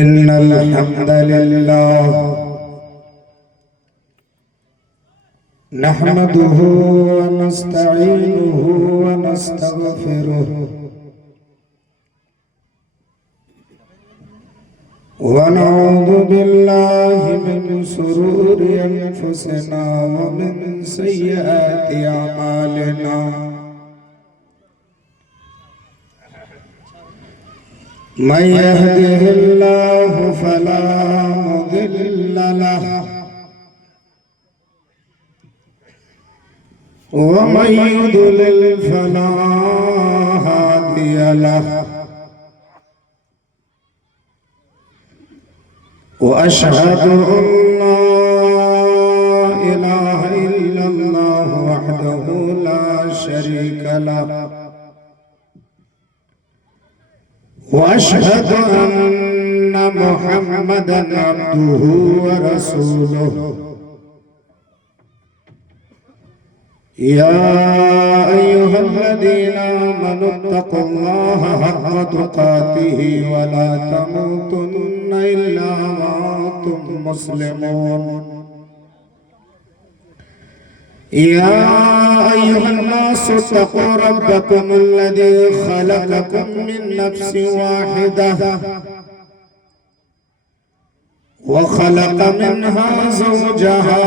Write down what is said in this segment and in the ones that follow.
इन्नल हम्दलिल्लाह नहमदुहु व नस्तईनुहु व नस्तगफिरुहु व नऊज़ु बिल्लाहि मिन शुरूरि अनफुसिना व मिन सय्यिआति अमालिना मन यहदिहिल्लाहु फला मुदिल्ल लहु व मन युद्लिल फला हादिय लहु व अशहदु अल्ला इलाहा इल्लल्लाह वहदहु ला शरीका लहु व अशहदु अन्ना मुहम्मदन अब्दुहु व रसूलुहु या अय्युहल्लज़ीना आमनुत्तक़ुल्लाहा हक़्क़ तुक़ातिही व ला तमूतुन्ना इल्ला व अंतुम मुस्लिमून या अय्युहन्नासु इत्तक़ू रब्बकुमुल्लज़ी ख़लक़कुम मिन नफ्सिन वाहिदह व ख़लक़ मिन्हा ज़ौजहा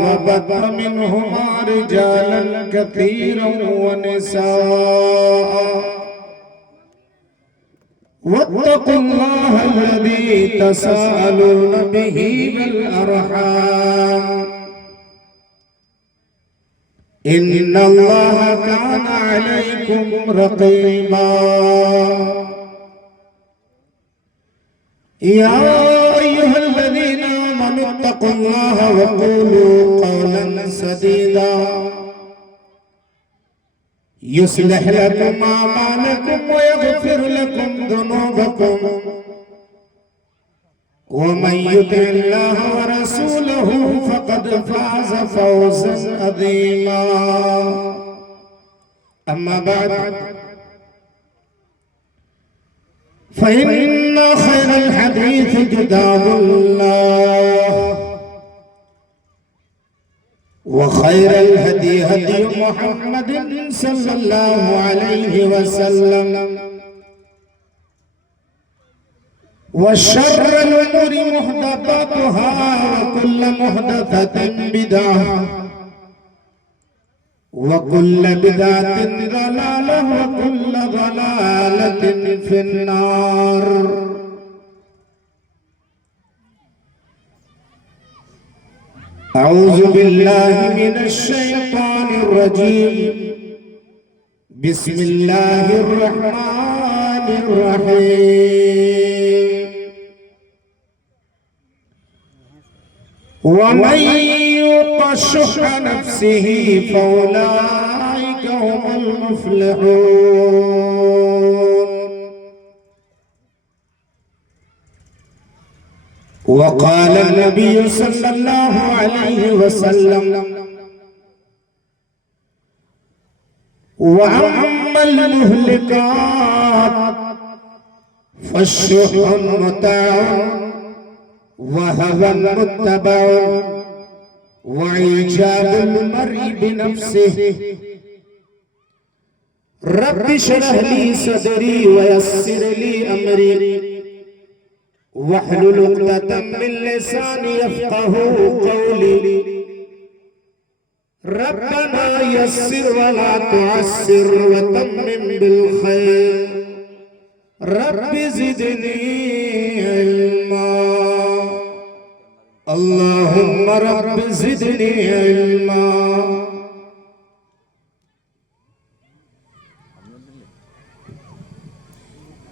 व बत्थ मिन्हुमा रिजालन कसीरन व निसाअ वत्तक़ुल्लाह अल्लज़ी तसाअलून बिही वल अरहाम इन्नल्लाहा काना अलैकुम रक़ीबा या अय्युहल्लज़ीना आमनुत्तक़ुल्लाहा व क़ूलू क़ौलन सदीदा युस्लिह लकुम अमालकुम व यग़फिर लकुम ज़ुनूबकुम वमन युति'िल्लाह व रसूलहु फ़क़द फ़ाज़ फ़ौज़न अज़ीमा अम्मा बअद फ़इन्न ख़ैरल हदीस किताबुल्लाह व ख़ैरल हदी हदी मुहम्मदिन सल्लल्लाहु अलैहि वसल्लम व शर्रल उमूरि मुहदसातुहा व कुल्लु मुहदसतिन बिदअह व कुल्लु बिदअतिन ज़लालह व कुल्लु ज़लालतिन फिन्नार अऊज़ु बिल्लाहि मिनश शैतानिर रजीम बिस्मिल्लाहिर रहमानिर रहीम वमन युक़ शुह्ह नफ्सिही फ़उलाइका हुमुल मुफ़्लिहून वक़ाल नबी सल्लल्लाहु अलैहि वसल्लम वअम्मल मुहलिकात फ़श्शुह्हु मुताअ वहवा मुत्तबअ वईजाबुल मर्इ बिनफ्सिहि रब्बि इश्रह ली सदरी वयस्सिर ली अमरी वहलुल उक़दतम मिन लिसानी यफ़क़हू क़ौली रब्बना यस्सिर वला तुअस्सिर वतम्मिम बिल खैर रब्बि ज़िदनी इल्मा अल्लाहुम्मा रब्बि ज़िदनी इल्मा।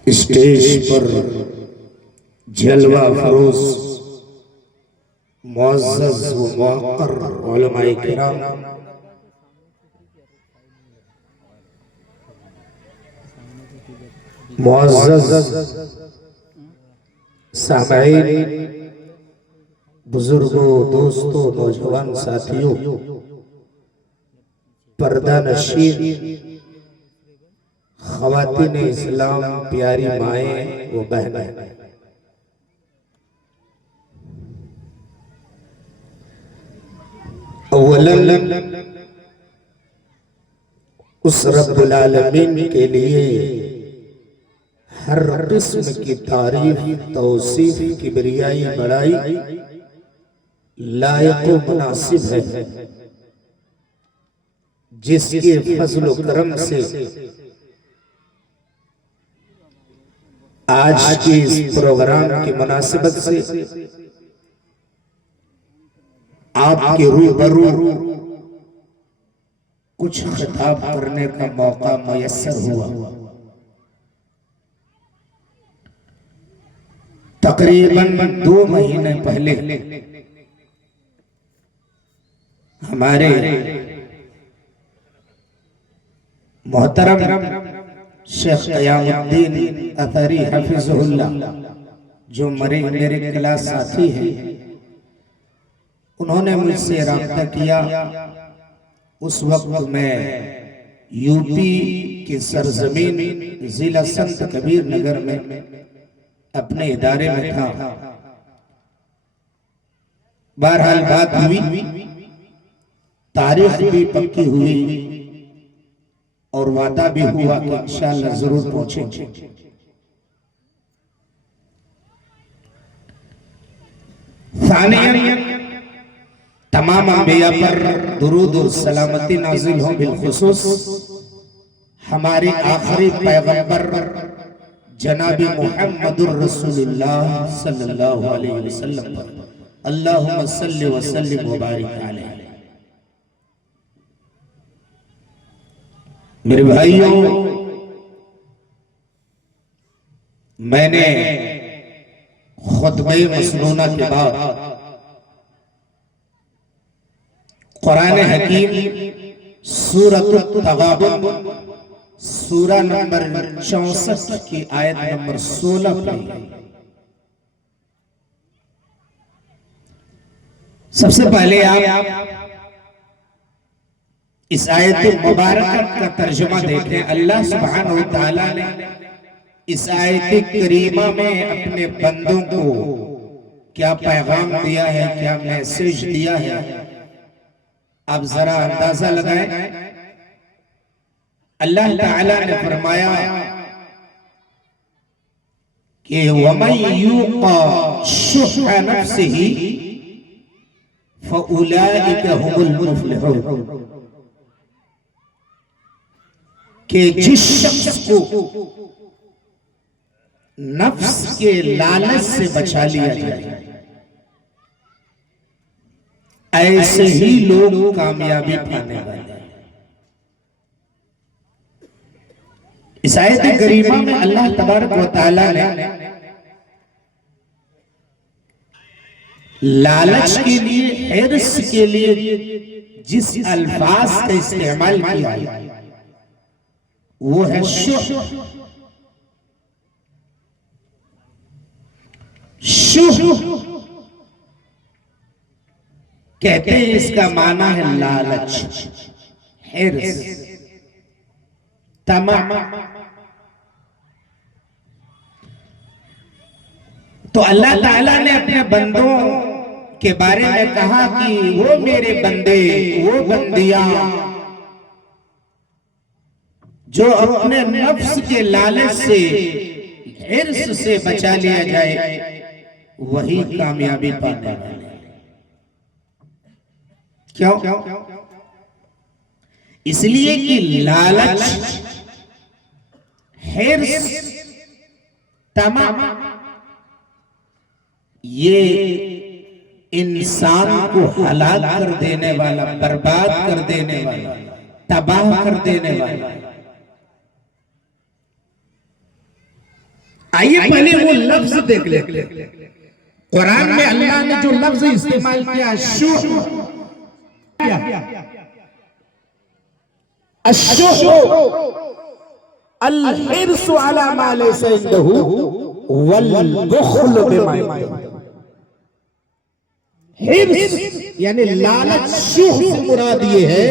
स्टेज पर जलवा फरोज मुअज़्ज़ज़ व मुअक्कर उलमाए किराम, मुअज़्ज़ज़ सामईन, बुजुर्गों, दोस्तों, नौजवान साथियों, पर्दा नशीन ख़वातीन इस्लाम, प्यारी माएँ व बहनें, अव्वलन उस रब्बुल आलमीन के लिए हर किस्म की तारीफ, तौसीफ, किबरियाई, बड़ाई लायक व मुनासिब है, जिसके फजल व करम से आज के इस प्रोग्राम की मुनासिबत से आपके रूबरू कुछ खिताब करने का मौका मुयस्सर हुआ। तकरीबन 2 महीने पहले हमारे मोहतरम शेख क़यामुद्दीन अतरी हफिज़हुल्लाह, जो मेरे क्लास साथी हैं, उन्होंने मुझसे राब्ता किया। उस वक्त मैं यूपी के सरजमीन जिला संत कबीर नगर में अपने इदारे में था। बहरहाल बात हुई, तारीख भी पक्की हुई और वादा भी हुआ कि इंशाअल्लाह जरूर पहुंचेंगे। तमाम अंबिया पर दुरूद और सलामती नाजिल हो, बिलखुसूस हमारे आखिरी पैगंबर जनाबी मुहम्मदुर रसूलुल्लाह सल्लल्लाहु अलैहि वसल्लम पर अल्लाहुम्मा सल्लि व सल्लिम व बारिक अलैहि। मेरे भाइयों, मैंने खुतबे मसनूना के बाद कुरान हकीम सूरत तगाबुन सूरा नंबर 64 की आयत नंबर 16 पढ़ी। सबसे पहले आप इस आयत मुबारक का तर्जुमा देखें। अल्लाह सुब्हानहू व तआला ने इस आयत करीमा में अपने बंदों को क्या पैगाम दिया है, क्या मैसेज दिया है, आप जरा अंदाजा लगाएं। अल्लाह ताला ने फरमाया कि वमन युqa शुह नफ्सिही फउलाइका हुमुल मुफ्लिहून, कि जिस शख्स को नफ्स के लालच से बचा लिया जाए, ऐसे ही लोग कामयाबी पाने वाले हैं। इस आयत करीमा में अल्लाह तबारक व तआला ने लालच के लिए, हिर्स के लिए जिस अल्फाज का इस्तेमाल किया है वो है शुह। शुह कहते हैं, इसका माना है लालच, हिर्स, तमा। तो अल्लाह ताला ने अपने बंदों के बारे में कहा कि वो मेरे बंदे, वो बंदियां जो अपने नफ्स के लालच से, हिर्स से बचा लिया जाए, वही कामयाबी पाने वाले। क्यों? इसलिए कि लालच, हिर्स, तमा ये इंसान को हलाक कर देने वाला, बर्बाद कर देने वाला, तबाह कर देने वाला। आइए पहले वो लफ्ज देख लेते। कुरान में अल्लाह ने जो लफ्ज इस्तेमाल किया, शुह, अल-हिर्स अला मा लैसा इंदहु वल बुख्ल बिमा इंदहु। हिर्स यानी लालच, शुह से मुराद ये है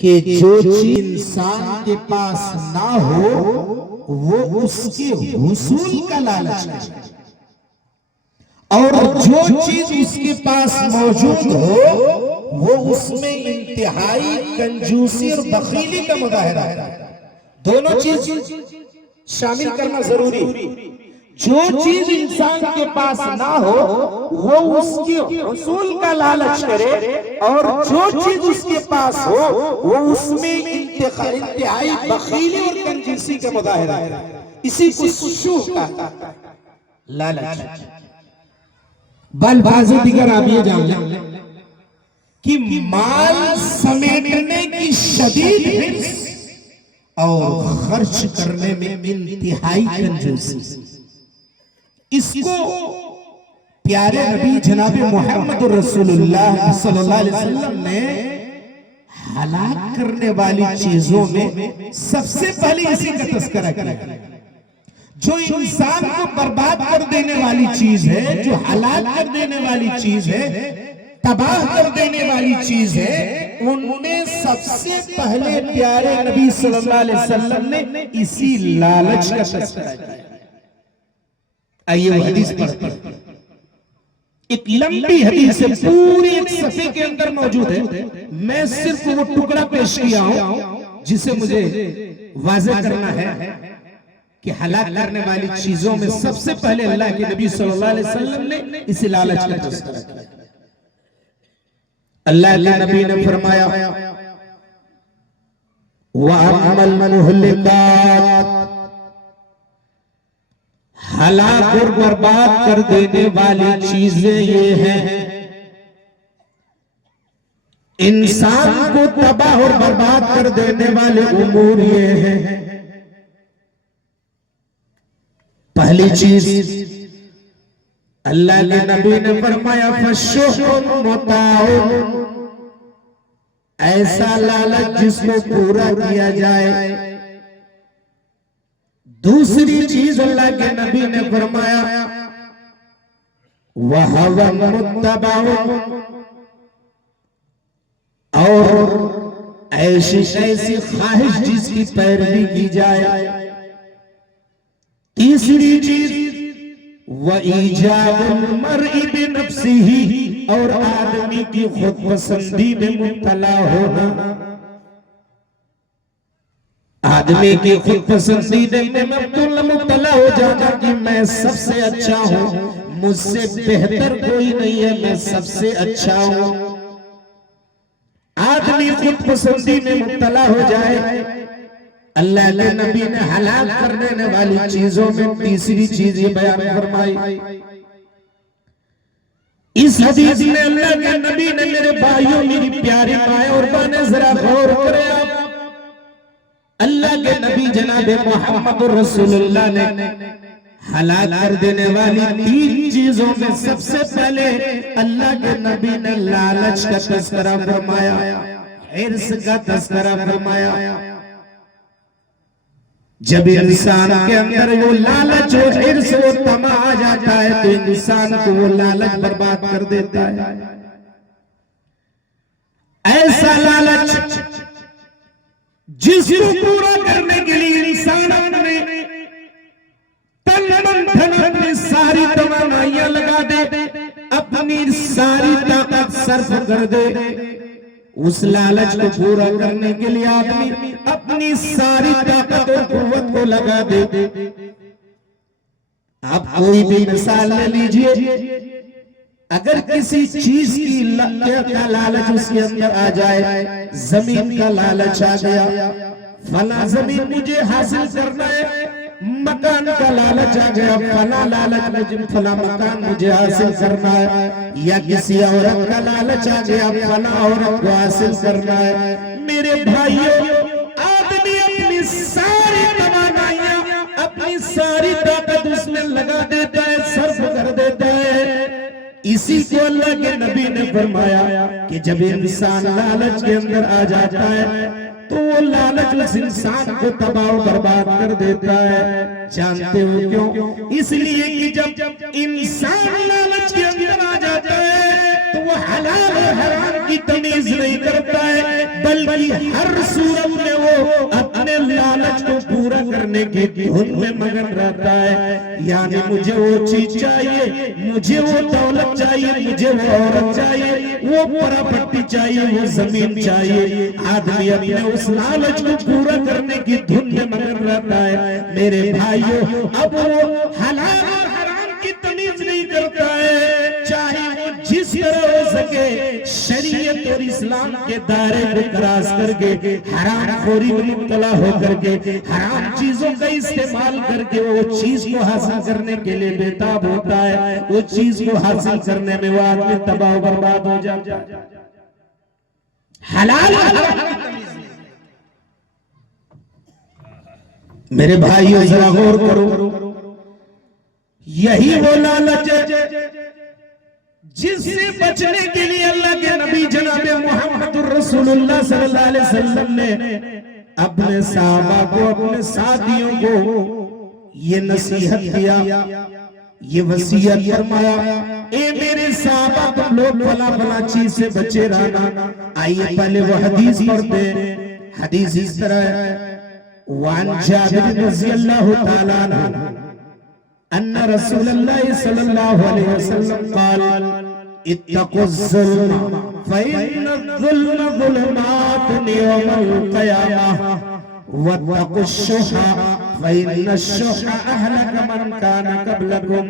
कि जो चीज इंसान के पास ना हो वो उसके हुसूल का लालच करे, और जो चीज उसके पास मौजूद हो वो उसमें इंतहाई कंजूसी और बखीली का मुजाहरा है। दोनों चीज शामिल करना जरूरी। जो चीज इंसान के पास ना हो वो उसके हुसूल का लालच करे, और जो चीज उसके पास हो वो उसमें इंतहाई बखीली और कंजूसी का मुजाहरा है। इसी को शुह का लालच। बल बाज़ दिगर आप ये जान लें कि माल समेटने की शदीद हिर्स और खर्च करने में इंतहाई कंजूसी, इसको प्यारे नबी जनाब मोहम्मद रसूलुल्लाह सल्लल्लाहु अलैहि वसल्लम ने हलाक करने वाली चीजों में सबसे पहले इसी का तस्करा किया। जो इंसान को बर्बाद कर देने वाली चीज है, जो हलाक कर देने वाली चीज है, तबाह कर देने वाली चीज है, उनमें सबसे पहले प्यारे नबी सल्लल्लाहु अलैहि वसल्लम ने इसी लालच का तस्करा किया। आइए वो हदीस पढ़ते हैं। एक लंबी हदीस है, पूरी एक सफ़े के अंदर मौजूद है। मैं सिर्फ वो टुकड़ा पेश किया हूं जिसे मुझे वाज़ेह करना है कि हलाक करने वाली चीजों में सबसे पहले अल्लाह के नबी सल्लल्लाहु अलैहि वसल्लम ने इसी लालच का तस्करा किया। अल्लाह के नबी ने फरमाया, वअमल मुहलिकात, हलाक और बर्बाद कर देने वाली चीजें ये हैं, इंसान को तबाह और बर्बाद कर देने वाले उमूर ये हैं। पहली चीज अल्लाह के नबी ने फरमाया, फशुहुन मुताउन, ऐसा लालच जिसको पूरा किया जाए। दूसरी चीज अल्लाह के नबी ने फरमाया, वहवा मुत्तबाउन, और ऐसी ऐसी ख्वाहिश जिसकी पैरवी की जाए। तीसरी चीज वईजाबुल मर्इ बिनफ्सिही, और आदमी की खुद पसंदी में मुब्तला होना। आदमी की खुद पसंदीदे में मुब्तला हो जाना कि मैं सबसे अच्छा हूं, मुझसे बेहतर कोई नहीं है, मैं सबसे अच्छा हूं। आदमी खुद पसंदी में मुब्तला हो जाए। अल्लाह के नबी ने हलाक कर देने वाली चीजों में तीसरी चीज ये बयान फरमाई। इस हदीस में अल्लाह के नबी ने, मेरे भाइयों, मेरी प्यारी माए और बहनें, जरा गौर करें आप। अल्लाह के नबी जनाब मोहम्मद रसूलुल्लाह ने हलाक कर देने वाली तीन चीजों में सबसे पहले अल्लाह के नबी ने लालच का तस्करा फरमाया, हिर्स का तस्करा फरमाया। जब इंसान के अंदर वो लालच और हिर्स वो तमा आ जाता है तो इंसान को वो लालच बर्बाद कर देता है। ऐसा लालच जिसको पूरा करने के लिए इंसान अपने तन मन धन अपनी सारी तवानाइयां लगा दे, अपनी सारी ताकत सर्फ कर दे। उस लालच को पूरा करने के लिए आदमी अपनी सारी ताकत और कुव्वत को लगा दे। आप कोई भी मिसाल ले लीजिए, अगर किसी चीज की का लालच उसके अंदर आ जाए, जमीन का लालच आ गया, फला जमीन मुझे हासिल करना है, मकान का लालच आ गया, फला लालच मुझे, फला मकान मुझे हासिल करना है, या किसी औरत का लालच आ गया, फला औरत को हासिल करना है। मेरे भाइयों, आदमी अपनी सारी तवानाइयां, अपनी सारी ताकत उसमें लगा देता है, सर्फ कर देता है। इसी को अल्लाह के नबी ने फरमाया कि जब इंसान लालच के अंदर आ जाता है तो वो लालच उस इंसान को तबाह बर्बाद कर देता है। जानते हो क्यों? इसलिए कि जब इंसान लालच के अंदर आ जाता है तो वो हलाल और हराम की तमीज नहीं करता है, बल्कि हर सूरत में वो अपने लालच को पूरा करने की धुन में मगन रहता है। यानी मुझे वो चीज चाहिए, मुझे वो दौलत चाहिए, मुझे वो औरत चाहिए, वो प्रॉपर्टी चाहिए, वो जमीन चाहिए। आदमी अपने उस लालच को पूरा करने की धुन में मगन रहता है। मेरे भाइयों, अब वो हलाल और हराम की तमीज नहीं करता है, चाहे वो जिस तरह हो सके शरीयत और इस्लाम के दायरे को क्रॉस करके हराम खोरी में मुब्तला होकर के हराम चीजों का इस्तेमाल करके वो चीज को हासिल करने के लिए बेताब होता है। वो चीज को हासिल करने में वो आदमी तबाह बर्बाद हो जाता है। हलाल मेरे भाइयों जरा गौर करो, यही वो लालच है जिससे बचने के लिए अल्लाह के नबी जनाब मोहम्मद रसूलुल्लाह सल्लल्लाहु अलैहि वसल्लम ने अपने सहाबा को, अपने साथियों को ये नसीहत किया, ये वसीयत फरमाया, ए मेरे सहाबा तुम लोग फला फला चीज से बचे रहना। आइए पहले वो हदीस पढ़ते हैं। हदीस इस तरह है, वान जाबिर रज़ियल्लाहु ताला अन्हु अन्ना रसूलल्लाह सल्लल्लाहु अलैहि वसल्लम क़ाल इत्तक़ुज़्ज़ुल्म फ़इन्नज़-ज़ुल्म ज़ुलुमातुन यौमल क़ियामह वत्तक़ुश्शुहा फ़इन्नश-शुहा अहलक मन कान क़ब्लकुम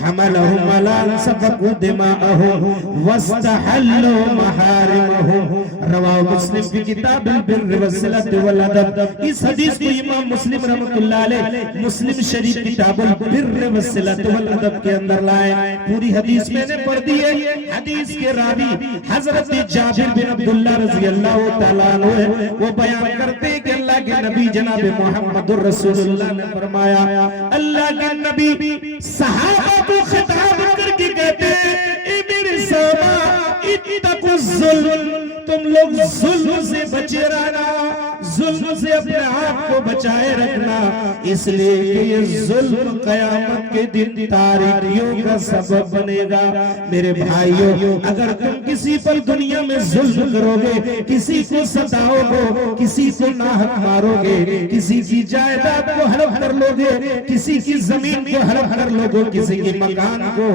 हमलहुम अला सफ़कु दिमाअहुम वस्तहल्लु महारिमहुम। रवाह मुस्लिम की किताबुल बिर्र वस्सिलति वल अदब। इस हदीस को इमाम मुस्लिम रहमतुल्लाह अलैह मुस्लिम शरीफ किताबुल बिर्र वस्सिलति वल अदब के अंदर लाए। पूरी हदीस मैंने पढ़ दी है। हदीस के रावी हजरत जाबिर बिन अब्दुल्लाह रज़ियल्लाहु ताला अन्हु है। वो बयान करते हैं कि अल्लाह के नबी जनाब मोहम्मद रसूलुल्लाह ने फरमाया, अल्लाह के नबी सहाबा को खिताब करके कहते हैं, ए मेरे सहाबा इत्तक़ुज़्ज़ुल्म, तुम लोग जुल्म से बचे रहना, जुल्म से अपने आप को बचाए रखना, इसलिए कि ये जुल्म कयामत के दिन तारीकियों का सबब बनेगा। मेरे भाइयों, अगर तुम किसी पर दुनिया में जुल्म करोगे, किसी को सताओगे, किसी को नाहक मारोगे, किसी की जायदाद को हड़प कर लोगे, किसी की जमीन को हड़प कर लोगे, किसी के मकान को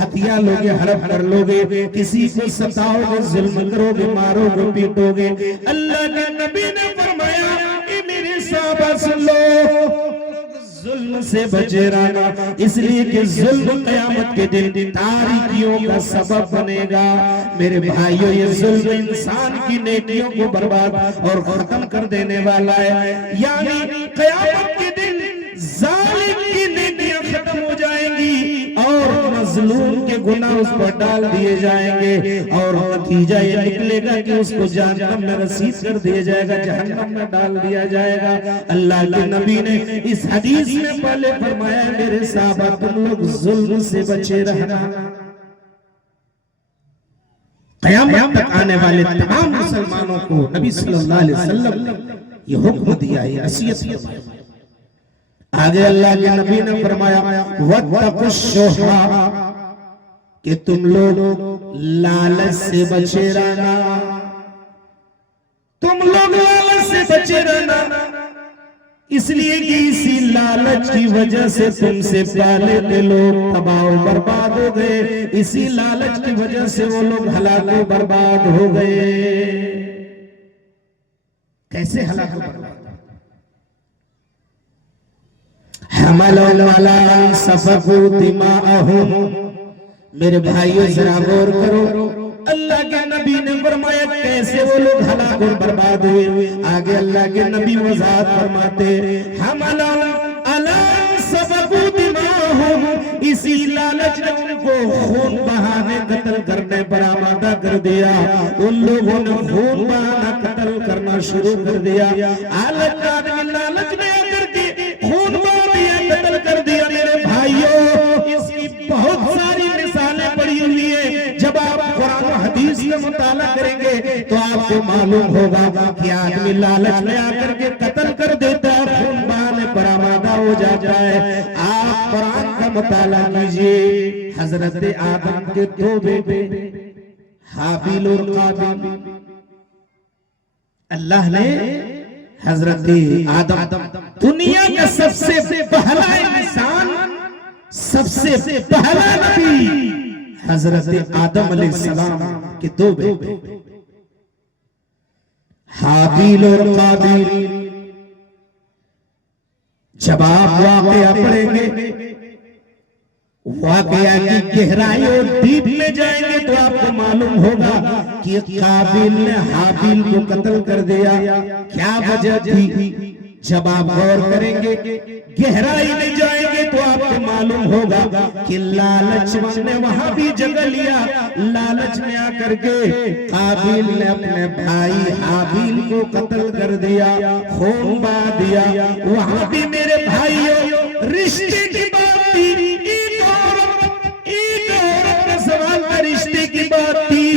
हथिया लोगे, हड़प कर लोगे, किसी को सताओगे, जुल्म करोगे, मारोगे, पीटोगे, अल्लाह के नबी ने फरमाया, ए मेरे सहाबा सुन लो, जुल्म से बचे रहना, इसलिए कि जुल्म कयामत के दिन तारीकियों का सबब बनेगा। मेरे भाइयों, ये जुल्म इंसान की नेकियों को बर्बाद और खत्म कर देने वाला है। यानी कयामत के दिन जालिम की नेकियां खत्म हो जाएंगी और मजलूम के गुनाह उस पर डाल दिए जाएंगे और नतीजा ये निकलेगा कि उसको जहन्नम में रसीद कर दिया जाएगा, जहन्नम में डाल दिया जाएगा। अल्लाह के नबी ने इस हदीस में पहले फरमाया, मेरे सहाबा तुम लोग जुल्म से बचे रहना। क़यामत तक आने वाले तमाम मुसलमानों को नबी सल्लल्लाहु अलैहि वसल्लम ने ये हुक्म दिया है, नसीहत फरमाई। आगे अल्लाह के नबी ने फरमाया, वत्तक़ुश्शुहा, कि तुम लोग लालच से बचे रहना, तुम लोग लालच से बचे रहना, इसलिए कि इसी लालच की वजह से तुमसे पहले के लोग तबाह बर्बाद हो गए, इसी लालच की वजह से वो लोग हलाक बर्बाद हो गए। कैसे हलाक बर्बाद? हमलहुम अला सफ़कु दिमाअहुम। मेरे भाइयों जरा गौर करो, अल्लाह के नबी ने फरमाया कैसे वो लोग हलाक और बर्बाद हुए। आगे अल्लाह के नबी वज़ाहत फरमाते, हमलहुम अला सफ़कु दिमाअहुम, इसी लालच ने उनको खून बहाने कत्ल करने पर आमादा कर दिया। उन लोगों ने खून बहाना कत्ल करना शुरू कर दिया। लालच में आकर के खून कत्ल कर दिया। मेरे भाइयों, इसकी बहुत सारी मिसालें पड़ी हुई है। जब आप कुरान और हदीस का मुताला करेंगे तो आपको मालूम होगा कि आदमी लालच में आकर के कत्ल कर देता है, खून बहाने पर आमादा हो जाता है। आप कुरान का मुताला कीजिए, हजरत आदम के दो बेटे हाबिल और काबिल। अल्लाह ने हजरत आदम, दुनिया का सबसे पहला इंसान, सबसे पहला नबी, हजरत आदम अलैहिस्सलाम के दो बेटे हाबिल और काबिल। जब आप वाकया पढ़ेंगे, वाकया की गहराई और डीप में जाएंगे तो आपको मालूम होगा कि काबिल ने हाबिल को कत्ल कर दिया। क्या वजह थी? जब आप गौर करेंगे, गहराई में जाएंगे तो आपको मालूम होगा कि लालच ने वहां भी जगह लिया। लालच में आकर के काबिल ने अपने भाई हाबिल को कत्ल कर दिया, खून बहा दिया। वहां भी मेरे भाइयों रिश्ते की बात थी, एक औरत का सवाल था, रिश्ते की बात थी।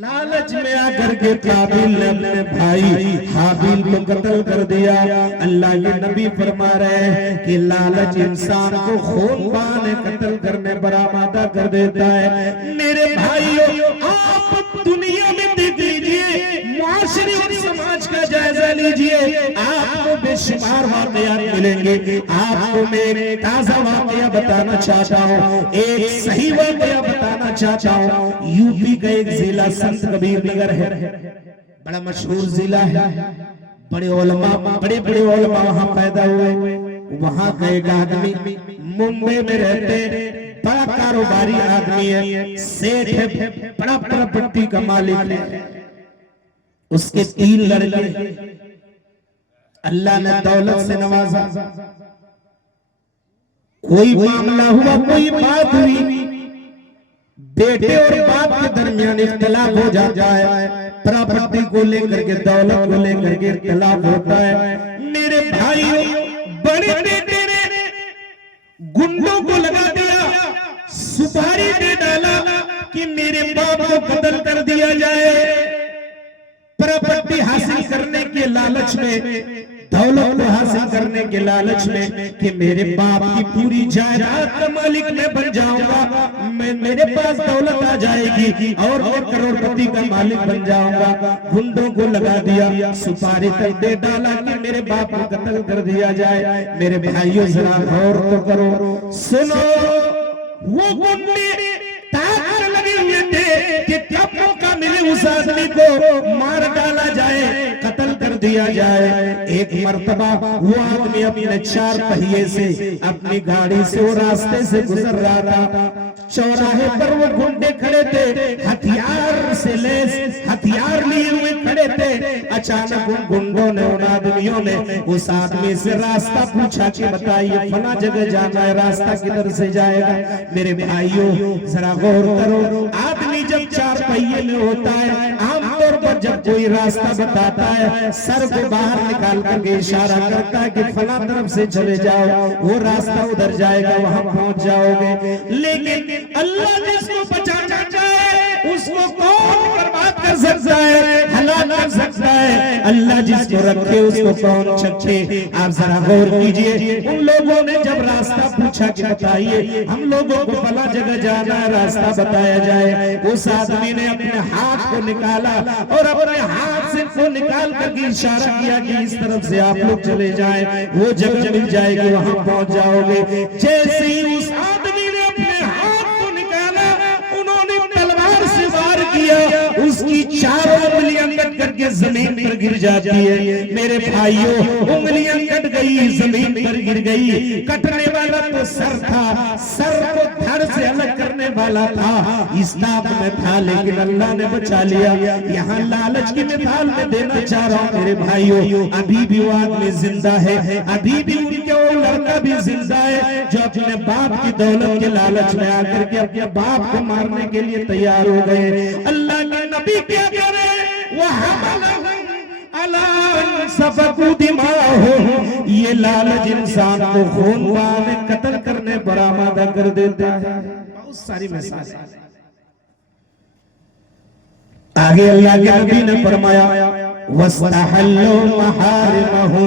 लालच में आकर के काबिल ने अपने भाई हाबिल को कत्ल कर दिया। अल्लाह के नबी फरमा रहे हैं कि लालच इंसान को खून बहाने कत्ल करने पर आमादा कर देता है। मेरे भाइयों, आप दुनिया में देख लीजिए, मुआशरे और समाज का जायजा लीजिए, आपको बेशुमार वाकयात मिलेंगे। आपको मैं एक ताजा वाकया बताना चाहता हूँ, एक सही वाकया बताना चाहता हूँ। यूपी का एक जिला संत कबीर नगर है, बड़ा मशहूर जिला है। बड़े बड़े उलमा वहां पैदा हुए। वहां का एक आदमी मुंबई में रहते, बड़ा कारोबारी आदमी है, सेठ है, बड़ा प्रॉपर्टी का मालिक है। उसके 3 लड़के, अल्लाह ने दौलत से नवाजा। कोई मामला हुआ, कोई बात हुई, बेटे और बाप के दरमियान इख्तिलाफ हो जाता है, प्रॉपर्टी को लेकर के, दौलत को लेकर के इख्तिलाफ होता है। मेरे भाइयों, बड़े बेटे ने गुंडों को लगा दिया, सुपारी दे डाला कि मेरे बाप को कत्ल कर दिया जाए। प्रॉपर्टी हासिल करने के लालच में, दौलत को हासिल करने के लालच में कि मेरे बाप की पूरी जायदाद का मालिक मैं बन जाऊंगा, मेरे पास दौलत आ जाएगी और मैं करोड़पति का मालिक बन जाऊंगा। गुंडों को लगा दिया, सुपारी तक दे डाला कि मेरे बाप को कत्ल कर दिया जाए। मेरे भाइयों, जरा गौर तो करो, सुनो। वो गुंडे ताकत लगे हुए थे कि कब मौका मिले उस आदमी को मार डाला जाए, कत्ल कर दिया जाए। एक मर्तबा वो आदमी अपने 4 पहिए से अपनी गाड़ी से वो रास्ते से गुजर रहा था। चौराहे पर वो गुंडे खड़े थे, हथियार से लैस, हथियार लिए हुए खड़े थे। अचानक उन गुंडों ने, उन आदमियों ने उस आदमी से रास्ता पूछा कि बताइए फला जगह जाना है, रास्ता किधर से जाएगा। मेरे भाइयों, जरा गौर करो, आदमी जब 4 पहिए में होता है, आमतौर पर जब कोई रास्ता बताता है, सर को बाहर निकाल करके इशारा करता है कि फला तरफ से चले जाओ, वो रास्ता उधर जाएगा, वहां पहुंच जाओगे। लेकिन अल्लाह जिसको बचाना चाहे उसको कौन बर्बाद कर सकता है, हलाक कर सकता है। अल्लाह जिसको रखे उसको कौन छके। आप जरा गौर कीजिए, उन लोगों ने जब रास्ता पूछा कि बताइए हम लोगों को फला जगह जाना है, रास्ता बताया जाए। उस आदमी ने अपने हाथ को निकाला और अपने हाथ से को निकाल करके इशारा किया कि इस तरफ से आप लोग चले जाएं, वो जगह मिल जाएगी, वहां पहुंच जाओगे। जैसे ही उस आदमी ने अपने हाथ को निकाला, उन्होंने तलवार से वार किया, उसकी 4 उंगलियां कट करके जमीन पर गिर जाती है। मेरे भाइयों, उंगलियां कट गई, जमीन पर गिर गई। कटने वाला तो सर था, सर को धड़ से अलग करने वाला था, इस नाम में था, लेकिन अल्लाह ने बचा लिया। यहाँ लालच की मिसाल में देना चाह रहा हूँ मेरे भाइयों, अभी भी वो आदमी जिंदा है, अभी भी उनके वो लड़का भी जिंदा है जो अपने बाप की दौलत के लालच में आकर के अपने बाप को मारने के लिए तैयार हो गए। अल्लाह के नबी क्या कह रहे हैं, ये लालच इंसान को खून बहाने कत्ल करने पर आमादा कर देता है। बहुत सारी मिसाल आगे अल्लाह के नबी ने फरमाया, वस्तहल्लु महारिमहु,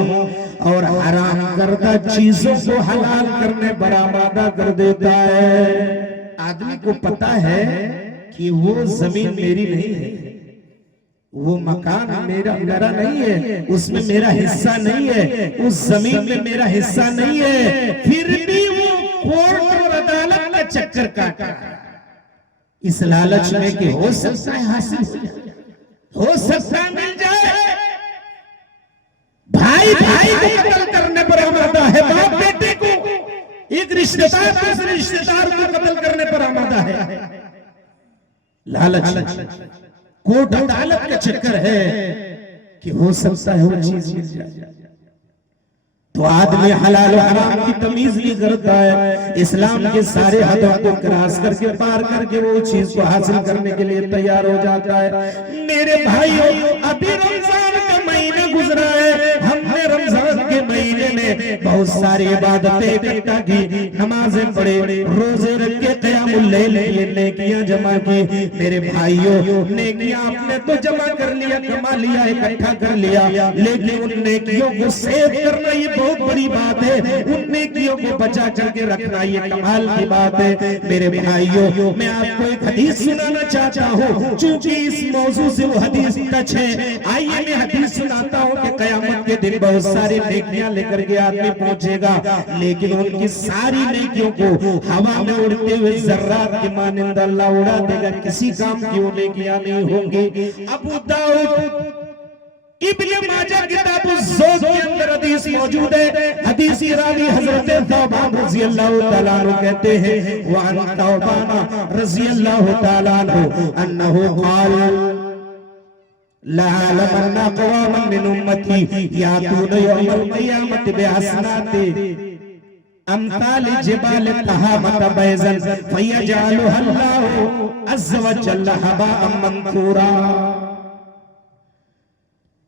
और हराम करदा चीजों को हलाल करने पर आमादा कर देता है। आदमी को पता है कि वो जमीन मेरी नहीं है, वो मकान मेरा नहीं है, उसमें मेरा हिस्सा नहीं है, उस जमीन में मेरा हिस्सा नहीं है, फिर भी वो कोर्ट और अदालत का चक्कर काटा इस लालच में कि हो सकता है हासिल हो जाए, हो सकता है मिल जाए। भाई भाई को कत्ल करने पर आमादा है, बाप बेटे को, एक रिश्तेदार दूसरे रिश्तेदार को कत्ल करने पर आमादा है। लालच, कोर्ट अदालत का चक्कर है कि हो सकता है वो चीज मिल जाए। तो आदमी हलाल और हराम की तमीज नहीं करता है, इस्लाम के सारे हदों को क्रॉस करके पार करके वो चीज को हासिल करने के लिए तैयार हो जाता है। मेरे भाइयों, अभी रमजान का महीना गुजरा है, हमने रमजान के महीने में बहुत सारी इबादतें इकट्ठा की, नमाजें पढ़े, रोजे रख के क़यामुल लैल की नेकियां जमा की। मेरे भाइयों, नेकियां आपने तो जमा कर लिया, कमा लिया, इकट्ठा कर लिया, लेकिन उन नेकियों को सेव करना ये बहुत बड़ी बात है। उन नेकियों को बचा करके रखना ये कमाल की बात है। मेरे भाइयों, मैं आपको एक हदीस सुनाना चाहता हूँ, चूंकि इस मौजू से वो हदीस टच है। आइए मैं हदीस सुनाता हूँ कि कयामत के दिन बहुत सारी नेकियां लेकर के आदमी पहुंचेगा, लेकिन उनकी सारी नेकियों को हवा में उड़ते हुए जर्रात के मानिंद अल्लाह उड़ा देगा, किसी काम की वो नेकियां नहीं होंगी। अबू दाऊद इब्ने माजा किताब ज़ोद के अंदर हदीस मौजूद है। हदीस की रावी हजरत तौबान रज़ी अल्लाह तआला अन्हु कहते हैं, व अन तौबान रज़ी अल्लाह तआला अन्हु अन्नहु क़ाल ला लमन्ना क़वामन मिन उम्मती यातून यौमल क़ियामति बिअसनाति अमताल जिबाल तहामत बैज़न फयजअलुहा अल्लाहु अज़्ज़ व जल्ल हबाअन मंसूरा।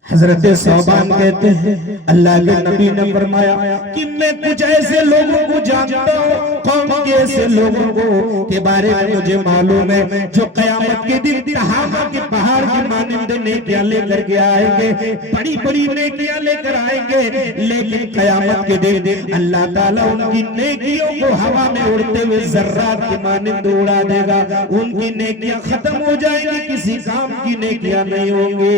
हजरत सौबान कहते हैं, अल्लाह के नबी ने फरमाया कि मैं कुछ ऐसे लोगों को जानता हूँ, कौम के ऐसे लोगों को के बारे में मुझे मालूम है, जो कयामत के दिन तहामा के पहाड़ की मानिंद नेकियां लेकर के आएंगे, बड़ी बड़ी नेकियां लेकर आएंगे, लेकिन कयामत के दिन अल्लाह ताला उनकी नेकियों को हवा में उड़ते हुए जर्रात की मानिंद उड़ा देगा। उनकी नेकियां खत्म हो जाएंगी, किसी काम की नेकियां नहीं होंगी।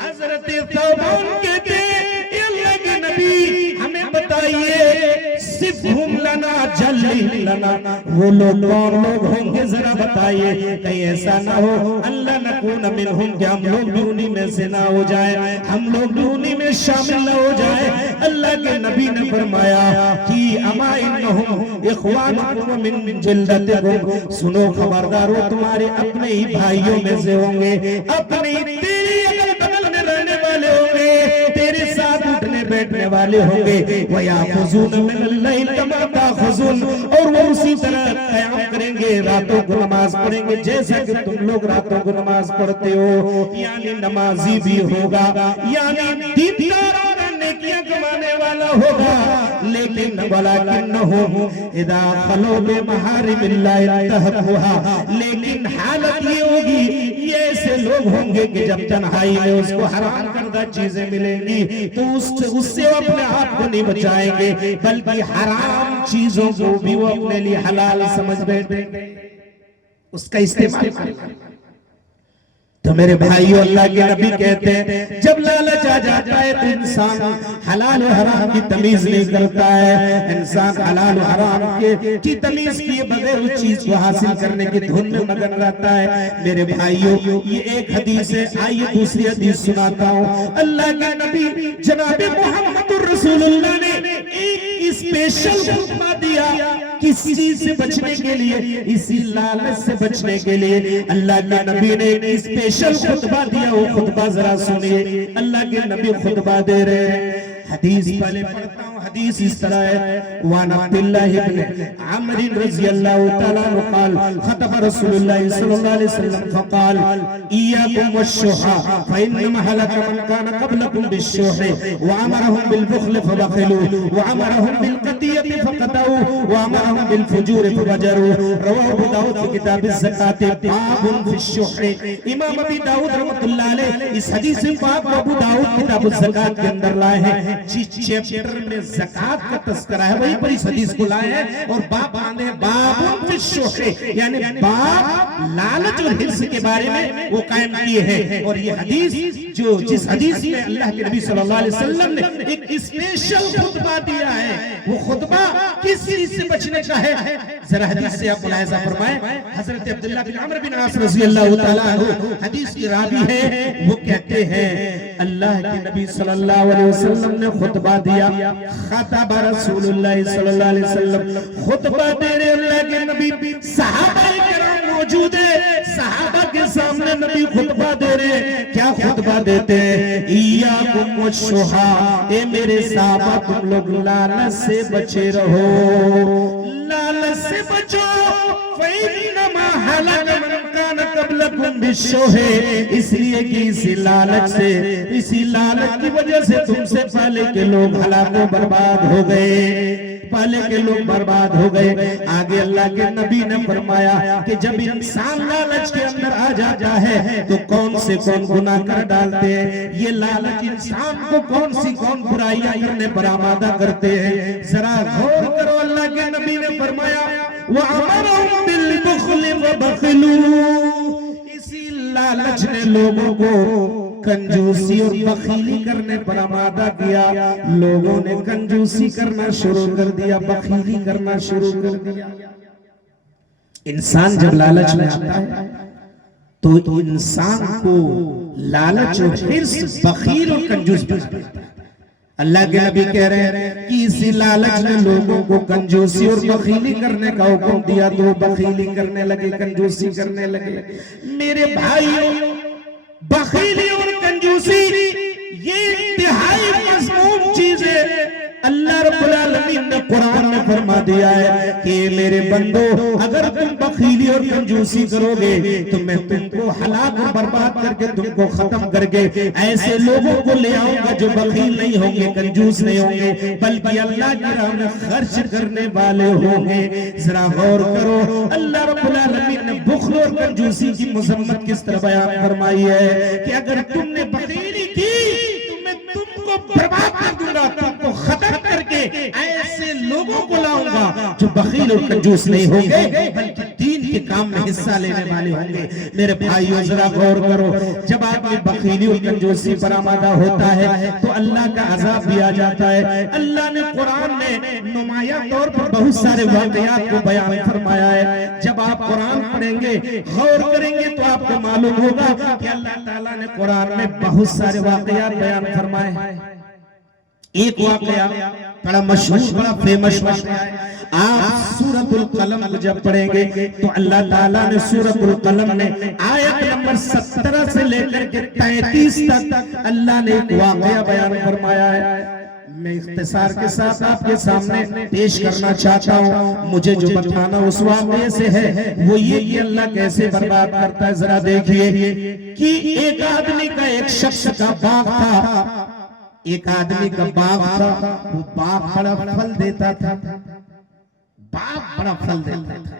हजरत तौबान कहते हैं, अल्लाह के नबी हमें बताइए, सिफ़हुम लना जल्ली लना, वो लोग कौन लोग होंगे जरा बताइए, कहीं ऐसा ना हो अल्लाह नकून मिनहुम कि हम लोग भी उन्हीं में से ना हो जाए, हम लोग भी उन्हीं में शामिल ना हो जाए। अल्लाह के नबी ने फरमाया कि अमा इन्नहुम इख्वानुकुम मिन जिल्दतिकुम, सुनो खबरदारो, तुम्हारे अपने ही भाइयों में से होंगे, अपने तेरे साथ उठने बैठने वाले होंगे। वयाखुज़ून मिनल लैल कमा ताखुज़ून, और वो उसी तरह क़याम करेंगे, रातों को नमाज पढ़ेंगे जैसा कि तुम लोग रातों को नमाज पढ़ते हो। यानी नमाजी भी होगा, यानी दीनदार नेकियां कमाने वाला होगा, लेकिन वलाकिन्नहु इदा खलो बिमहारिमिल्लाहि तहक़ुहा, लेकिन हालत ये होगी, ये ऐसे लोग होंगे कि जब तन्हाई में उसको हराम करदा चीजें मिलेंगी तो उससे वो अपने आप को नहीं बचाएंगे, बल्कि हराम चीजों को भी वो अपने लिए हलाल समझ बैठेंगे, उसका इस्तेमाल करेंगे। तो मेरे भाइयों, अल्लाह के नबी कहते हैं, जब लालच आ जाता है तो इंसान हलाल और हराम की तमीज नहीं करता है। इंसान हलाल और हराम की तमीज किए बगैर उस चीज को हासिल करने की धुन में मगन रहता है। मेरे भाइयों, ये एक हदीस है, आइए दूसरी हदीस सुनाता हूँ। अल्लाह के नबी जनाब मुहम्मदुर रसूलुल्लाह ने एक स्पेशल खुतबा दिया, किस चीज से बचने के लिए, इसी लालच से बचने के लिए अल्लाह के नबी ने एक स्पेशल खुतबा दिया। वो खुतबा जरा सुनिए, अल्लाह के नबी खुतबा दे रहे हैं। हदीस पहले पढ़ता हूँ, हदीस इस तरह है, वान अब्दुल्लाह इब्न अम्र रज़ियल्लाहु तआला अन्हु क़ाल खतब रसूलुल्लाह सल्लल्लाहु अलैहि वसल्लम फ़क़ाल इय्याकुम वश्शुहा फ़इन्नमा हलका मन कान क़ब्लकुम बिश्शुहि व अमरहुम बिलबुख्ल फ़बख़िलू व अमरहुम बिलक़तियति फ़क़तऊ व अमरहुम बिलफ़ुजूरि फ़वजरू। रवाहु अबू दाऊद की किताब ज़कात बाबुन फ़िश्शुहि। इमाम अबी दाऊद रहमतुल्लाह अलैह इस हदीस पाक को अबू दाऊद किताब ज़कात के अंदर लाए हैं। जिस चैप्टर में ज़कात का तस्करा है, वही पर इस हदीस को लाए हैं और बाप बांधे हैं बाबुन फी शुहे, यानी बाप लालच और हिर्स के बारे में वो कायम किए हैं। और ये हदीस जो जिस हदीस में अल्लाह के नबी सल्लल्लाहु अलैहि वसल्लम ने एक स्पेशल खुतबा दिया है, वो खुतबा किस चीज से बचने का है, जरा हदीस से आप मुलाहिजा फरमाएं। हजरत अब्दुल्लाह बिन अमर बिन आस रज़ी अल्लाह तआला अन्हु हदीस की रावी है, वो कहते हैं अल्लाह के नबी सल्लल्लाहु अलैहि वसल्लम ने खुतबा दिया, खतब रसूलुल्लाह सल्लल्लाहु अलैहि वसल्लम, खुतबा दे रहे अल्लाह के नबी, सहाबा किराम मौजूद है, सहाबा के सामने नबी खुतबा दे रहे, क्या खुतबा देते हैं, इय्याकुम वश्शुहा, ए मेरे सहाबा तुम लोग लालच से बचे रहो, लालच से बचो, फइन्नमा हलक मन कान क़ब्लकुम बिश्शुहे, इसलिए कि इसी लालच से, इसी लालच की वजह से तुमसे पहले के लोग हलाक व बर्बाद हो गए, पहले के लोग बर्बाद हो गए। आगे अल्लाह के नबी ने फरमाया कि जब इंसान लालच के अंदर आ जाता है तो कौन से कौन गुनाह कर डालते हैं, ये लालच इंसान को कौन बुराइयां करने पर आमादा करते हैं, जरा गौर करो। अल्लाह के नबी ने फरमाया व अमरहुम बिल बुख्ल व बखलू, इसी लालच ने लोगों को कंजूसी और बखीली करने पर आमादा किया, लोगों ने कंजूसी करना शुरू कर दिया, बखीली करना शुरू कर दिया। इंसान जब लालच में आता है तो इंसान को लालच और हिर्स, बखील और कंजूस बनाता है। अल्लाह के नबी कह रहे हैं कि इसी लालच ने लोगों को कंजूसी और बखीली करने का हुक्म दिया, तो वो बखीली करने लगे, कंजूसी करने लगे। मेरे भाइयों, बखीली और कंजूसी ये इंतहाई मज़मूम चीज है। अल्लाह रब्बुल आलमीन ने कुरान में फरमा दिया है कि मेरे बंदो, अगर तुम बखीली और कंजूसी करोगे तो मैं तुमको हलाक और बर्बाद करके तुमको खत्म करके ऐसे लोगों को ले आऊंगा जो बखील नहीं होंगे, कंजूस नहीं होंगे, बल्कि अल्लाह की राह में खर्च करने वाले होंगे। जरा गौर करो, अल्लाह रब्बुल आलमीन ने बुख्ल और कंजूसी की मज़म्मत किस तरह बयान फरमाई है कि अगर तुमने बखीली की तो मैं तुमको बर्बाद कर दूंगा, तुमको खत्म करके ऐसे लोगों को लाऊंगा जो बखील और कंजूस नहीं होंगे, बल्कि दीन के काम में हिस्सा लेने वाले होंगे। मेरे भाइयों जरा गौर करो, जब आदमी बखीली और कंजूसी पर आमादा होता है तो अल्लाह का अजाब भी आ जाता है। अल्लाह ने कुरान में नुमाया तौर पर बहुत सारे वाक़यात को बयान फरमाया है। जब आप कुरान पढ़ेंगे, गौर करेंगे तो आपको मालूम होगा कि अल्लाह ताला ने कुरान में बहुत सारे वाक़यात बयान फरमाए हैं। एक वाक़या बड़ा मशहूर, बड़ा फेमस वाक़या है। आप सूरतुल कलम जब पढ़ेंगे तो अल्लाह ताला ने सूरतुल कलम में आयत नंबर 17 से लेकर के 33 तक अल्लाह ने एक वाक़या बयान फरमाया है। मैं इख्तिसार के साथ आपके सामने पेश करना चाहता हूँ। मुझे जो बताना उस वाक़ये से है वो ये कि अल्लाह कैसे बर्बाद करता है। जरा देखिए कि एक आदमी का, एक शख्स का बाग था, एक आदमी का बाग था, वो बाग बड़ा फल देता था, बाग बड़ा फल देता था,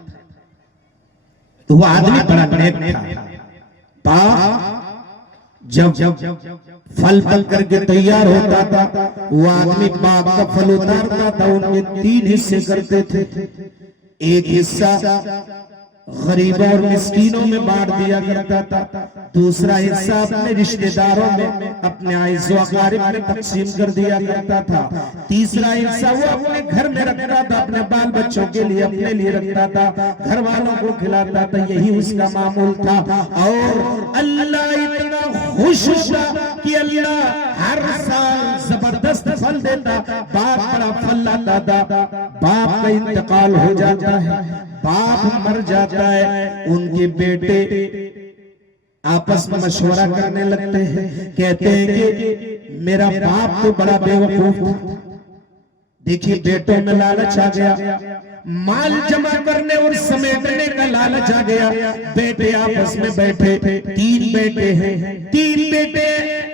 तो वो आदमी बड़ा नेक था। बाग जब फल फल करके तैयार होता था, वो आदमी बाग का फल उतारता था, उनके 3 हिस्से करते थे। एक हिस्सा गरीबों और मिस्कीनों में बांट दिया करता था, दूसरा हिस्सा अपने रिश्तेदारों में, अपने आइज़ो अक़ारिब में तक़सीम कर दिया करता था, तीसरा हिस्सा वो अपने घर में रखता था, अपने बाल बच्चों के लिए, अपने लिए रखता था, घर वालों को खिलाता था, यही उसका मामूल था। और अल्लाह इतना खुश हुआ कि अल्लाह हर साल जबरदस्त फल देता, बाप बड़ा फल लाता था। बाप का इंतकाल हो जाता है, बाप मर जाता है, उनके बेटे आपस में मशवरा करने लगते हैं, कहते हैं कि मेरा बाप तो बड़ा बेवकूफ था। देखिए बेटों में लालच आ गया, माल जमा करने और समेटने का लालच आ गया। बेटे आपस में बैठे, 3 बेटे हैं, 3 बेटे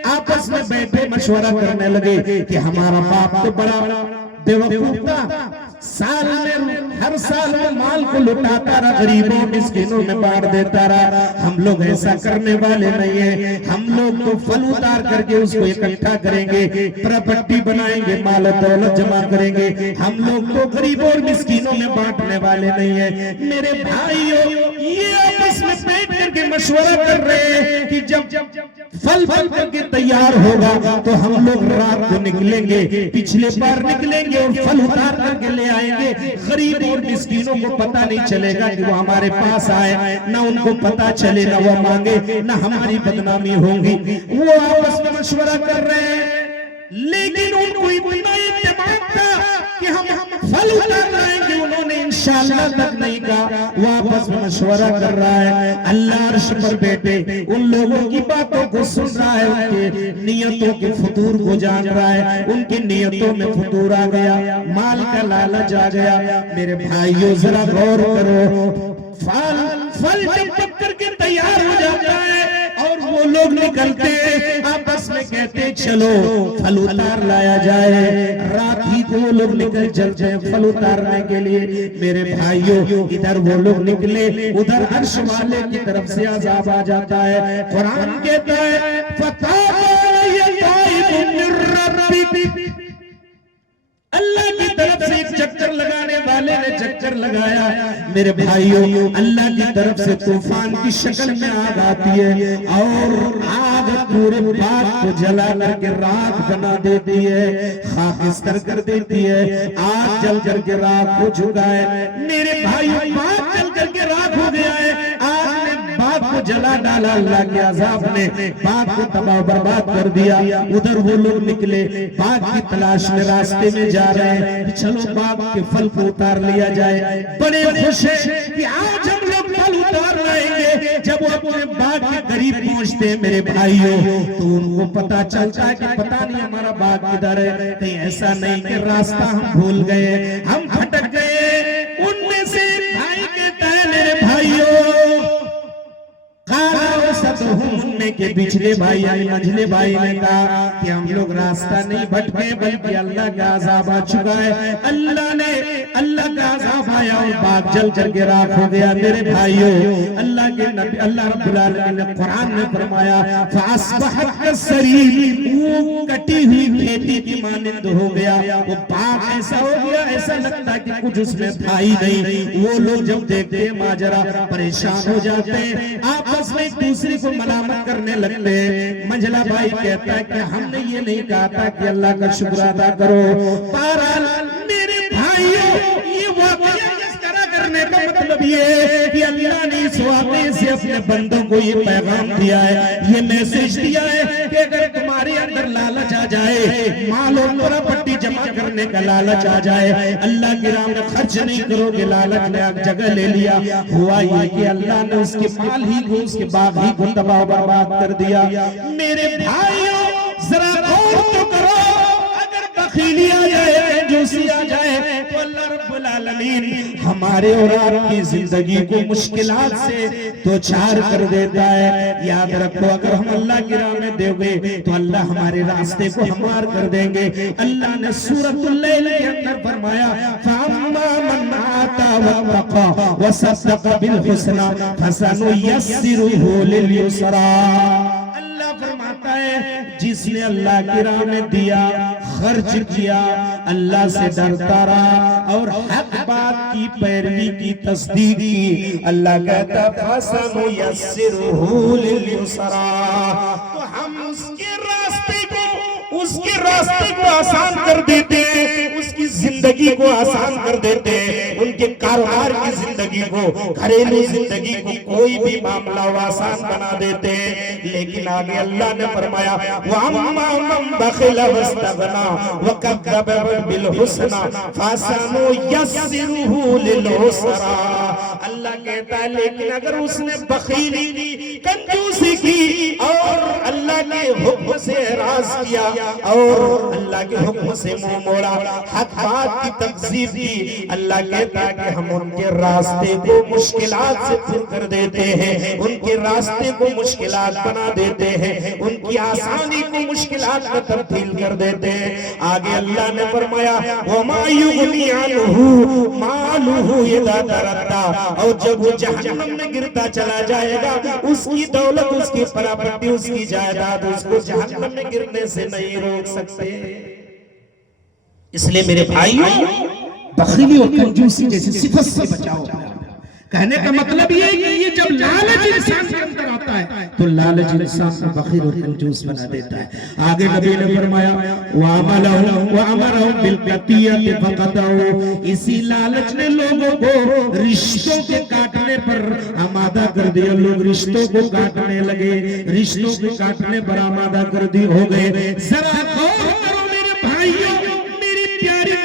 आपस में बैठे मशवरा करने लगे कि हमारा बाप तो बड़ा बेवकूफ था, साल में हर साल वो माल को लुटाता रहा, गरीबों मिस्किनों में बांट देता रहा। हम लोग ऐसा करने वाले नहीं है। हम लोग तो फल उतार करके उसको इकट्ठा करेंगे, प्रॉपर्टी बनाएंगे, माल और दौलत जमा करेंगे। हम लोग तो गरीबों और मिस्किनों में बांटने वाले नहीं है। मेरे भाइयों, ये आपस में बैठ करके मशवरा कर रहे हैं कि जब फल करके तैयार होगा तो हम लोग रात को निकलेंगे, पिछले बार निकलेंगे और फल उतार करके ले आएंगे। गरीब और मिस्किनों को पता नहीं चलेगा कि वो हमारे पास आए, ना उनको पता चले, ना वो मांगे, ना हमारी बदनामी होगी। वो आपस में मशवरा कर रहे हैं, लेकिन उनको इतना इत्मीनान था कि हम फल उतार लाएंगे, उन्होंने इंशाअल्लाह तक नहीं कहा। वो आपस में मशवरा कर रहा है। अल्लाह अर्श पर बैठे उन लोगों की बातों को सुन रहा है, उनके नियतों के फतूर को जान रहा है। उनकी नियतों में फतूर आ गया, माल का लालच आ गया। मेरे भाइयों, जरा गौर करो, फल जब पक करके तैयार हो जाता है और वो लोग निकलते आपस में कहते चलो फल उतार लाया जाए। रात ही को वो लोग निकल चलते हैं फल उतारने के लिए। मेरे भाइयों, इधर वो लोग निकले, उधर अर्श वाले की तरफ से अज़ाब आ जाता है। कुरान कहता है अल्लाह की तरफ से एक चक्कर लगाने वाले ने चक्कर लगाया। मेरे भाइयों, अल्लाह की तरफ से तूफान की शक्ल में आग आती है और आग पूरे बाग को जला करके राख बना देती है, खाकिस्तर कर देती है। आग जल करके राख हो चुका है। मेरे भाइयों, बाग जल करके राख हो गया है। आग ने बाग को जला डाला, अल्लाह के अज़ाब ने बाग को तबाह बर्बाद कर दिया। उधर वो लोग निकले, बाग की तलाश में रास्ते में जा रहे हैं, चलो बाग के फल को उतार लिया जाए। बड़े खुश हैं कि आज हम लोग फल उतार लाएंगे। जब वो अपने बाग के करीब पहुंचते हैं मेरे भाइयों, तो उनको पता चलता है कि पता नहीं हमारा बाग किधर है। कहीं ऐसा नहीं कि रास्ता हम भूल गए, हम भटक गए। उनमें से भाई कहता है, मेरे भाइयों, उनमें के पिछले भाई यानी मंझले भाई ने कहा कि हम लोग रास्ता नहीं भटके, बल्कि अल्लाह का अज़ाब आ चुका है। अल्लाह का अज़ाब आया और बाग जल करके राख हो गया। मेरे भाइयों, अल्लाह के नबी अल्लाह रब्बुल आलमीन ने कुरान में फरमाया फ़अस्बहत कसरीम, वो कटी हुई खेती की मानिंद हो गया। वो बाग ऐसा हो गया, ऐसा लगता है कि कुछ उसमें था ही नहीं। वो लोग जब देखते हैं माजरा परेशान हो जाते हैं, आपस में एक दूसरे को मलामत करने लगते हैं। मंझला भाई कहता है कि हमने ये नहीं कहा था कि अल्लाह का शुक्र अदा करो। बहरहाल मेरे भाइयों, ये वाकया इस तरह करने का मतलब ये है कि अल्लाह ने इस वाकये से अपने बंदों को ये पैगाम दिया है, ये मैसेज दिया है कि अगर तुम्हारे अंदर लालच आ जाए, माल और प्रॉपर्टी जमा करने का लालच आ जाए, अल्लाह की राह में खर्च नहीं करोगे, लालच ने जगह ले लिया, हुआ ये कि अल्लाह ने उसके माल ही को, उसके बाग ही को तबाह बर्बाद कर दिया। मेरे भाइयों, जरा गौर तो करो, अगर बखीली आ जाए, कंजूसी आ जाए, तो अल्लाह रब्बुल आलमीन हमारे और आपकी जिंदगी को मुश्किलात से दो चार कर देता है। याद रखो, अगर हम अल्लाह की राह में दोगे तो अल्लाह हमारे रास्ते को हमार कर देंगे। अल्लाह ने सूरतुल लैल के अंदर फरमाया फअम्मा मन आता वत्तक़ा वसद्दक़ बिल हुस्ना फसनुयस्सिरुहु लिल युस्रा। अल्लाह फरमाता है, जिसने अल्लाह की राह में दिया, खर्च किया, अल्लाह से डरता रहा और हक बात की पैरवी की तस्दीक की, अल्लाह कहता फसनुयस्सिरुहु लिल युस्रा, तो हम उसके रास्ते को आसान कर देते हैं, उसकी जिंदगी को आसान कर देते हैं, उनके कारोबार की जिंदगी को, घरेलू जिंदगी को, कोई भी मामला वो आसान बना देते हैं। लेकिन आगे अल्लाह ने फरमाया वअम्मा मन बखिल वस्तगना वकज़्ज़ब बिल हुस्ना फसनुयस्सिरुहु लिल युस्रा। अल्लाह कहता है, लेकिन अगर उसने बखीली की, कंजूसी की और अल्लाह के हुक्म से एराज किया और अल्लाह अल्लाह के हुक्म से मुंह मोड़ा, हक बात की तकज़ीब की। अल्लाह कहता है कि हम उनके रास्ते को मुश्किलात से दूर कर देते हैं, उनके रास्ते को मुश्किलात बना देते हैं, उनकी आसानी को मुश्किलात में तब्दील कर देते हैं। आगे अल्लाह ने फरमाया वमा युगनी अन्हु मालुहु इज़ा तरद्दा, और जब वो जहन्नम में गिरता चला जाएगा, उसकी दौलत, उसकी प्रॉपर्टी, उसकी जायदाद उसको जहन्नम में गिरने से नहीं रोक सकते। इसलिए मेरे भाइयों, बखीली और कंजूसी जैसी सिफत से बचाओ। कहने का मतलब ये है कि ये जब लालच इंसान के अंदर आता है तो लालच इंसान को बखील और कंजूस बना देता है। आगे नबी ने फरमाया वअमरहुम बिलक़तियति फ़क़तऊ, इसी लालच ने लोगों को रिश्तों के काटने पर आमादा कर दिया। लोग रिश्तों को काटने लगे, रिश्तों के काटने पर आमादा कर दी हो गए। जरा गौर करो मेरे भाइयों, मेरी प्यारी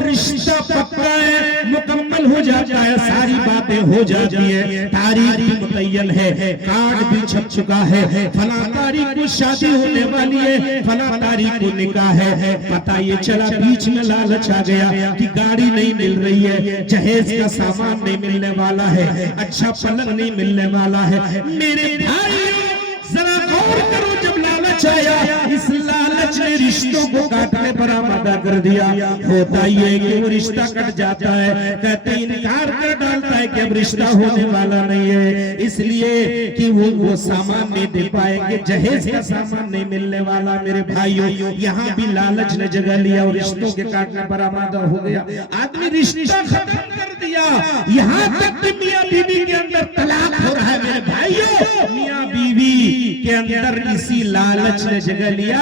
रिश्ता पक्का है, मुकम्मल हो जाता है, सारी बातें हो जाती है, तारीख भी मुतय्यन है, कार्ड भी छप चुका है, फला तारीख को शादी होने वाली है, फला तारीख को निकाह है। पता ये चला बीच में लालच आ गया कि गाड़ी नहीं मिल रही है, जहेज का सामान नहीं मिलने वाला है, अच्छा पलंग नहीं मिलने वाला है। मेरे भाइयों जरा गौर करो, जब लालच आया, इस लालच ने रिश्तों को काटने पर आमादा कर दिया। होता ये कि वो रिश्ता कट जाता है, कहते इनकार कर डालता है कि अब रिश्ता होने वाला नहीं है, इसलिए कि वो सामान नहीं दे पाएंगे, जहेज का सामान नहीं मिलने वाला। मेरे भाइयों, यहाँ भी लालच ने जगह लिया और रिश्तों के काटने पर आमादा हो गया। आदमी रिश्ता खत्म कर दिया, यहाँ तक कि मियाँ बीवी के अंदर तलाक हो रहा है। मेरे भाइयों, मियाँ बीवी के अंदर इसी लालच ने जगह लिया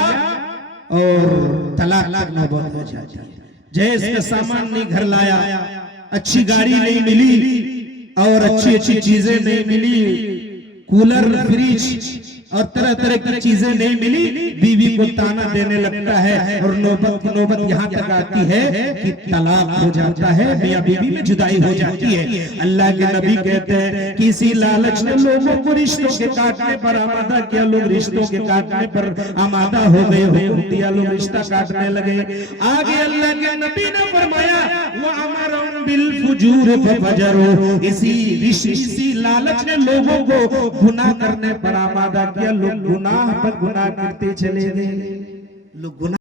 और तलाक नौबत हो जाती है। जहेज का सामान नहीं घर लाया, अच्छी गाड़ी नहीं मिली और अच्छी अच्छी चीजें नहीं मिली, कूलर, फ्रिज और तरह तरह की चीजें नहीं मिली, बीवी को ताना देने लगता है और नौबत यहाँ तक आती है कि तलाक हो जाता है, मियां बीवी में जुदाई हो जाती है। अल्लाह के नबी कहते हैं कि इसी लालच ने लोगों को रिश्तों के काटने पर आमादा किया। लोग रिश्तों के काटने पर आमादा हो गए, हुक्म दिया, लोग रिश्ता काटने लगे। आगे अल्लाह के नबी ने फरमाया वअमरहुम बिलफुजूर फफजरू, इसी लालच ने लोगों को गुनाह करने पर आमादा किया। लोग गुनाह पर गुनाह करते चले गए, लोग गुनाह